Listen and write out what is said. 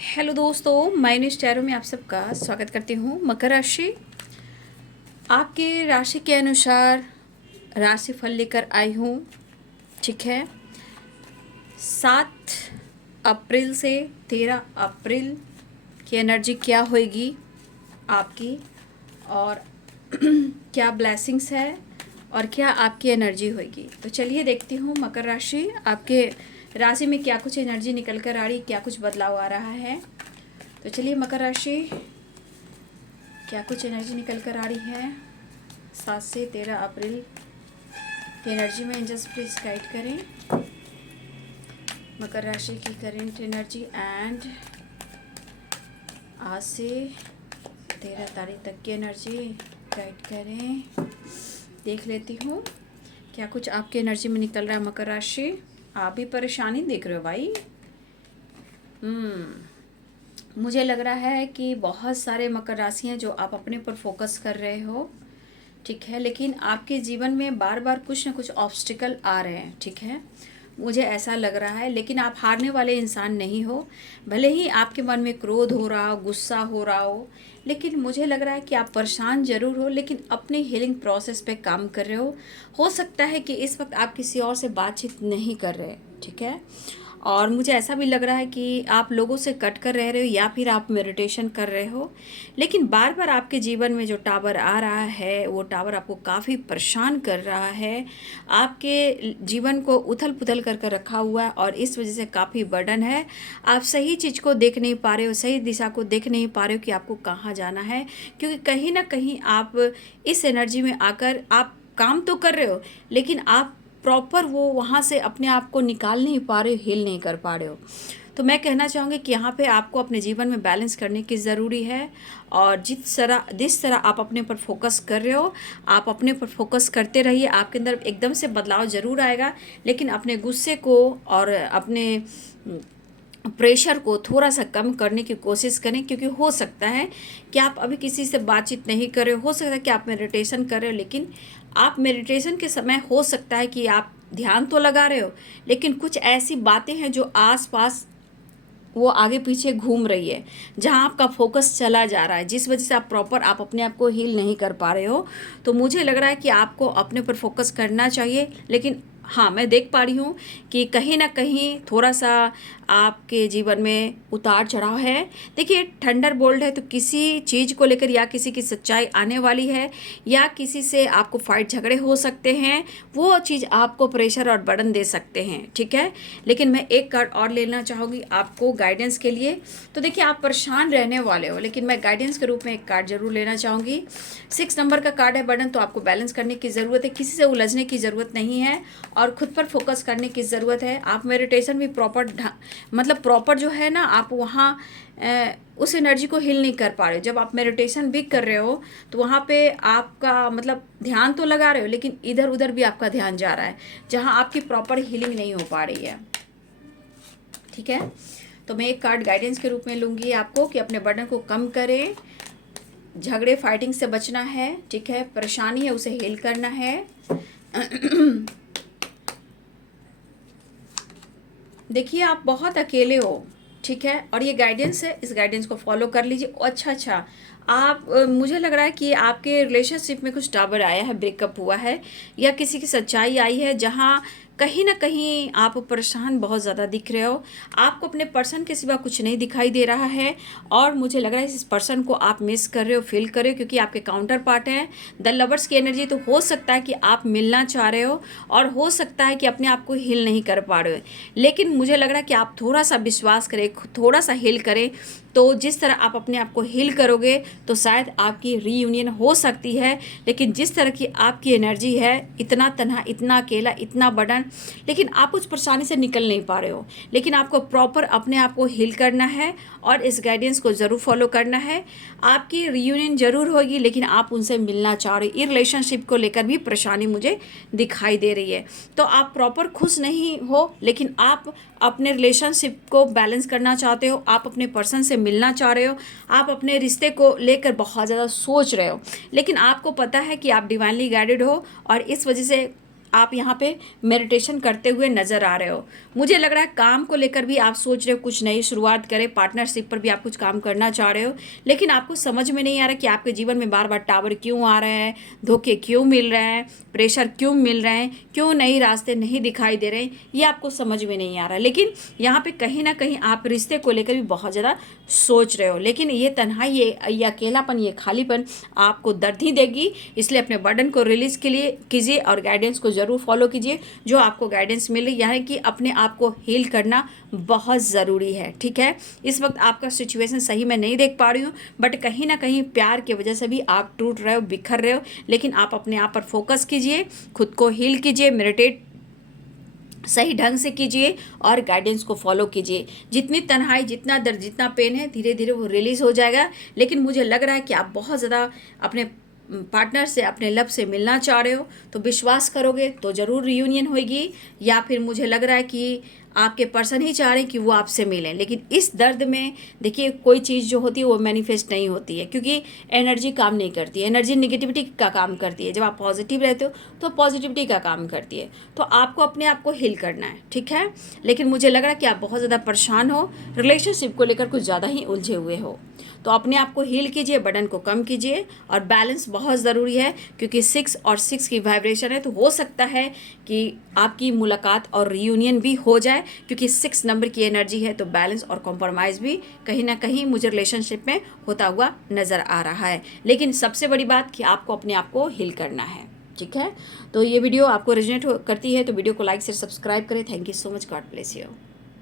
Hello दोस्तों, मैं news tarot में आप सबका स्वागत करती हूँ। मकर राशि, आपके राशि के अनुसार राशि फल लेकर आई हूँ। ठीक है, 7 अप्रैल से 13 अप्रैल की एनर्जी क्या होएगी आपकी, और क्या ब्लेसिंग्स है और क्या आपकी एनर्जी होएगी। तो चलिए देखती हूँ मकर राशि, आपके राशि में क्या कुछ एनर्जी निकल कर आ रही, क्या कुछ बदलाव आ रहा है। तो चलिए मकर राशि, क्या कुछ एनर्जी निकल कर आ रही है 7 से 13 अप्रैल की एनर्जी में। एंजल्स प्लीज गाइड करें मकर राशि की करेंट एनर्जी एंड आज से 13 तारीख तक की एनर्जी गाइड करें। देख लेती हूँ क्या कुछ आपके एनर्जी में निकल रहा है मकर राशि। आप भी परेशानी देख रहे हो भाई। मुझे लग रहा है कि बहुत सारे मकर राशि हैं जो आप अपने पर फोकस कर रहे हो। ठीक है, लेकिन आपके जीवन में बार बार कुछ ना कुछ ऑब्स्टिकल आ रहे हैं। ठीक है, मुझे ऐसा लग रहा है, लेकिन आप हारने वाले इंसान नहीं हो। भले ही आपके मन में क्रोध हो रहा हो, गुस्सा हो रहा हो, लेकिन मुझे लग रहा है कि आप परेशान जरूर हो, लेकिन अपने हीलिंग प्रोसेस पे काम कर रहे हो सकता है कि इस वक्त आप किसी और से बातचीत नहीं कर रहे। ठीक है, और मुझे ऐसा भी लग रहा है कि आप लोगों से कट कर रह रहे हो या फिर आप मेडिटेशन कर रहे हो, लेकिन बार बार आपके जीवन में जो टावर आ रहा है वो टावर आपको काफ़ी परेशान कर रहा है। आपके जीवन को उथल पुथल कर कर रखा हुआ है और इस वजह से काफ़ी बर्डन है। आप सही चीज़ को देख नहीं पा रहे हो, सही दिशा को देख नहीं पा रहे हो कि आपको कहाँ जाना है, क्योंकि कहीं ना कहीं आप इस एनर्जी में आकर आप काम तो कर रहे हो, लेकिन आप प्रॉपर वो वहाँ से अपने आप को निकाल नहीं पा रहे हो, हील नहीं कर पा रहे हो। तो मैं कहना चाहूँगी कि यहाँ पे आपको अपने जीवन में बैलेंस करने की ज़रूरी है, और जिस तरह आप अपने पर फोकस कर रहे हो, आप अपने पर फोकस करते रहिए। आपके अंदर एकदम से बदलाव ज़रूर आएगा, लेकिन अपने गुस्से को और अपने प्रेशर को थोड़ा सा कम करने की कोशिश करें, क्योंकि हो सकता है कि आप अभी किसी से बातचीत नहीं कर रहे हो सकता है कि आप मेडिटेशन कर रहे हो, लेकिन आप मेडिटेशन के समय हो सकता है कि आप ध्यान तो लगा रहे हो, लेकिन कुछ ऐसी बातें हैं जो आसपास वो आगे पीछे घूम रही है, जहाँ आपका फोकस चला जा रहा है, जिस वजह से आप प्रॉपर आप अपने आप को हील नहीं कर पा रहे हो। तो मुझे लग रहा है कि आपको अपने पर फोकस करना चाहिए, लेकिन हाँ, मैं देख पा रही हूँ कि कहीं ना कहीं थोड़ा सा आपके जीवन में उतार चढ़ाव है। देखिए, थंडर बोल्ट है तो किसी चीज़ को लेकर या किसी की सच्चाई आने वाली है, या किसी से आपको फाइट झगड़े हो सकते हैं, वो चीज़ आपको प्रेशर और बर्डन दे सकते हैं। ठीक है, लेकिन मैं एक कार्ड और लेना चाहूँगी आपको गाइडेंस के लिए। तो देखिए, आप परेशान रहने वाले हो, लेकिन मैं गाइडेंस के रूप में एक कार्ड जरूर लेना चाहूँगी। 6 नंबर का कार्ड है बर्डन। तो आपको बैलेंस करने की ज़रूरत है, किसी से उलझने की ज़रूरत नहीं है और खुद पर फोकस करने की ज़रूरत है। आप मेडिटेशन भी प्रॉपर जो है ना, आप वहाँ उस एनर्जी को हील नहीं कर पा रहे हो। जब आप मेडिटेशन भी कर रहे हो तो वहाँ पे आपका ध्यान तो लगा रहे हो, लेकिन इधर उधर भी आपका ध्यान जा रहा है, जहाँ आपकी प्रॉपर हीलिंग नहीं हो पा रही है। ठीक है, तो मैं एक कार्ड गाइडेंस के रूप में लूँगी आपको कि अपने बर्डन को कम करें, झगड़े फाइटिंग से बचना है। ठीक है, परेशानी है उसे हील करना है। देखिए, आप बहुत अकेले हो। ठीक है, और ये गाइडेंस है, इस गाइडेंस को फॉलो कर लीजिए। अच्छा, आप मुझे लग रहा है कि आपके रिलेशनशिप में कुछ टावर आया है, ब्रेकअप हुआ है, या किसी की सच्चाई आई है जहाँ कहीं ना कहीं आप परेशान बहुत ज़्यादा दिख रहे हो। आपको अपने पर्सन के सिवा कुछ नहीं दिखाई दे रहा है, और मुझे लग रहा है इस पर्सन को आप मिस कर रहे हो, फील कर रहे हो, क्योंकि आपके काउंटर पार्ट हैं द लवर्स की एनर्जी। तो हो सकता है कि आप मिलना चाह रहे हो, और हो सकता है कि अपने आप को हील नहीं कर पा रहे हो, लेकिन मुझे लग रहा है कि आप थोड़ा सा विश्वास करें, थोड़ा सा हील करें। तो जिस तरह आप अपने आप को हील करोगे तो शायद आपकी रीयूनियन हो सकती है। लेकिन जिस तरह की आपकी एनर्जी है, इतना तन्हा, इतना अकेला, इतना बर्डन, लेकिन आप उस परेशानी से निकल नहीं पा रहे हो, लेकिन आपको प्रॉपर अपने आप को हील करना है और इस गाइडेंस को ज़रूर फॉलो करना है। आपकी रीयूनियन ज़रूर होगी, लेकिन आप उनसे मिलना चाह रहे हो। ये रिलेशनशिप को लेकर भी परेशानी मुझे दिखाई दे रही है। तो आप प्रॉपर खुश नहीं हो, लेकिन आप अपने रिलेशनशिप को बैलेंस करना चाहते हो, आप अपने पर्सन से मिलना चाह रहे हो, आप अपने रिश्ते को लेकर बहुत ज़्यादा सोच रहे हो, लेकिन आपको पता है कि आप डिवाइनली गाइडेड हो, और इस वजह से आप यहाँ पे मेडिटेशन करते हुए नज़र आ रहे हो। मुझे लग रहा है काम को लेकर भी आप सोच रहे हो कुछ नई शुरुआत करें, पार्टनरशिप पर भी आप कुछ काम करना चाह रहे हो, लेकिन आपको समझ में नहीं आ रहा कि आपके जीवन में बार बार टावर क्यों आ रहे हैं, धोखे क्यों मिल रहे हैं, प्रेशर क्यों मिल रहे हैं, क्यों नए रास्ते नहीं दिखाई दे रहे हैं, ये आपको समझ में नहीं आ रहा। लेकिन यहाँ पे कहीं ना कहीं आप रिश्ते को लेकर भी बहुत ज़्यादा सोच रहे हो, लेकिन ये तन्हाई, ये अकेलापन, ये खालीपन आपको दर्द ही देगी। इसलिए अपने बर्डन को रिलीज़ के लिए कीजिए और गाइडेंस को ज़रूर फॉलो कीजिए जो आपको गाइडेंस मिले, यानी कि अपने आप को हील करना बहुत ज़रूरी है। ठीक है, इस वक्त आपका सिचुएशन सही मैं नहीं देख पा रही हूँ, बट कहीं ना कहीं प्यार की वजह से भी आप टूट रहे हो, बिखर रहे हो, लेकिन आप अपने आप पर फोकस कीजिए, खुद को हील कीजिए, मेडिटेट सही ढंग से कीजिए और गाइडेंस को फॉलो कीजिए। जितनी तन्हाई, जितना दर्द, जितना पेन है, धीरे धीरे वो रिलीज़ हो जाएगा। लेकिन मुझे लग रहा है कि आप बहुत ज़्यादा अपने पार्टनर से, अपने लव से मिलना चाह रहे हो, तो विश्वास करोगे तो ज़रूर रियूनियन होगी, या फिर मुझे लग रहा है कि आपके पर्सन ही चाह रहे हैं कि वो आपसे मिलें। लेकिन इस दर्द में देखिए, कोई चीज़ जो होती है वो मैनिफेस्ट नहीं होती है, क्योंकि एनर्जी काम नहीं करती है। एनर्जी नेगेटिविटी का काम करती है। जब आप पॉजिटिव रहते हो तो पॉजिटिविटी का काम करती है। तो आपको अपने आप को हील करना है, ठीक है। लेकिन मुझे लग रहा है कि आप बहुत ज़्यादा परेशान हो, रिलेशनशिप को लेकर कुछ ज़्यादा ही उलझे हुए हो। तो अपने आप को हील कीजिए, बर्डन को कम कीजिए, और बैलेंस बहुत ज़रूरी है, क्योंकि 6 और 6 की वाइब्रेशन है। तो हो सकता है कि आपकी मुलाकात और रियूनियन भी हो जाए, क्योंकि 6 नंबर की एनर्जी है। तो बैलेंस और कॉम्प्रोमाइज़ भी कहीं ना कहीं मुझे रिलेशनशिप में होता हुआ नज़र आ रहा है। लेकिन सबसे बड़ी बात कि आपको अपने आप को हील करना है, ठीक है। तो ये वीडियो आपको रेजोनेट करती है तो वीडियो को लाइक से सब्सक्राइब करें। Thank you so much, God bless you.